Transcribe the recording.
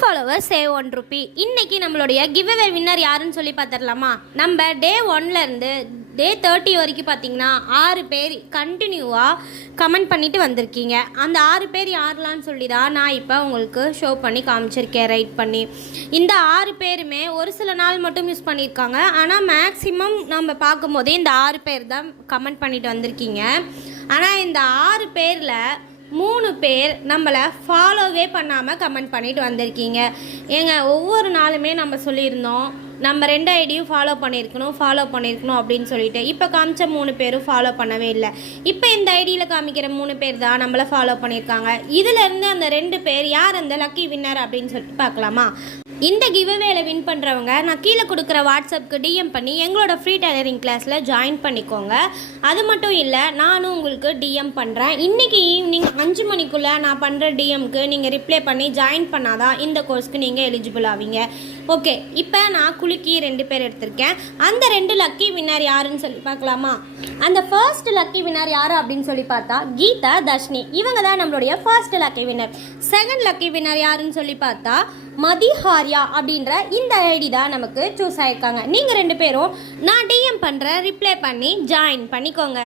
followers save 1 rupee. இன்னைக்கு நம்மளுடைய giveaway winner யாருன்னு சொல்லி பார்த்துடலாமா? நம்ம டே 1ல இருந்து டே 30 வரைக்கும் பார்த்தீங்கன்னா 6 பேர் கண்டினியூவாக கமெண்ட் பண்ணிட்டு வந்திருக்கீங்க. அந்த 6 பேர் யாரெலான்னு சொல்லி தான் நான் இப்போ உங்களுக்கு ஷோ பண்ணி காமிச்சிருக்கேன் ரைட் பண்ணி. இந்த 6 பேருமே ஒரு சில நாள் மட்டும் யூஸ் பண்ணியிருக்காங்க. ஆனால் மேக்ஸிமம் நம்ம பார்க்கும்போதே இந்த 6 பேர் தான் கமெண்ட் பண்ணிட்டு வந்திருக்கீங்க. ஆனால் இந்த 6 பேரில் 3 பேர் நம்மளை ஃபாலோவே பண்ணாமல் கமெண்ட் பண்ணிட்டு வந்திருக்கீங்க. ஏங்க ஒவ்வொரு நாளுமே நம்ம சொல்லியிருந்தோம் நம்ம 2 ஐடியும் ஃபாலோ பண்ணியிருக்கணும் அப்படின்னு சொல்லிட்டு. இப்போ காமிச்ச 3 பேரும் ஃபாலோ பண்ணவே இல்லை. இப்போ இந்த ஐடியில் காமிக்கிற 3 பேர் தான் நம்மளை ஃபாலோ பண்ணியிருக்காங்க. இதிலேருந்து அந்த 2 பேர் யார் அந்த லக்கி வின்னர் அப்படின்னு சொல்லிட்டு பார்க்கலாமா? இந்த கிவ்அவேல வின் பண்ணுறவங்க நான் கீழே கொடுக்குற வாட்ஸ்அப்புக்கு டிஎம் பண்ணி எங்களோட ஃப்ரீ டெய்லரிங் கிளாஸில் ஜாயின் பண்ணிக்கோங்க. அது மட்டும் இல்லை, நானும் உங்களுக்கு டிஎம் பண்ணுறேன். இன்றைக்கி ஈவினிங் 5 மணிக்குள்ளே நான் பண்ணுற டிஎம்க்கு நீங்கள் ரிப்ளை பண்ணி ஜாயின் பண்ணாதான் இந்த கோர்ஸ்க்கு நீங்கள் எலிஜிபிள் ஆவீங்க. ஓகே, இப்போ நான் குலுக்கி 2 பேர் எடுத்திருக்கேன். அந்த 2 லக்கி வின்னர் யாருன்னு சொல்லி பார்க்கலாமா? அந்த ஃபர்ஸ்ட் லக்கி வின்னர் யார் அப்படின்னு சொல்லி பார்த்தா கீதா தர்ஷினி. இவங்க தான் நம்மளுடைய first lucky winner. Second lucky winner யாருன்னு சொல்லி பார்த்தா மதிஹாரியா அப்படின்ற இந்த ஐடி தான் நமக்கு சூஸ் ஆயிருக்காங்க. நீங்கள் 2 பேரும் நான் டிஎம் பண்ணுற ரிப்ளை பண்ணி ஜாயின் பண்ணிக்கோங்க.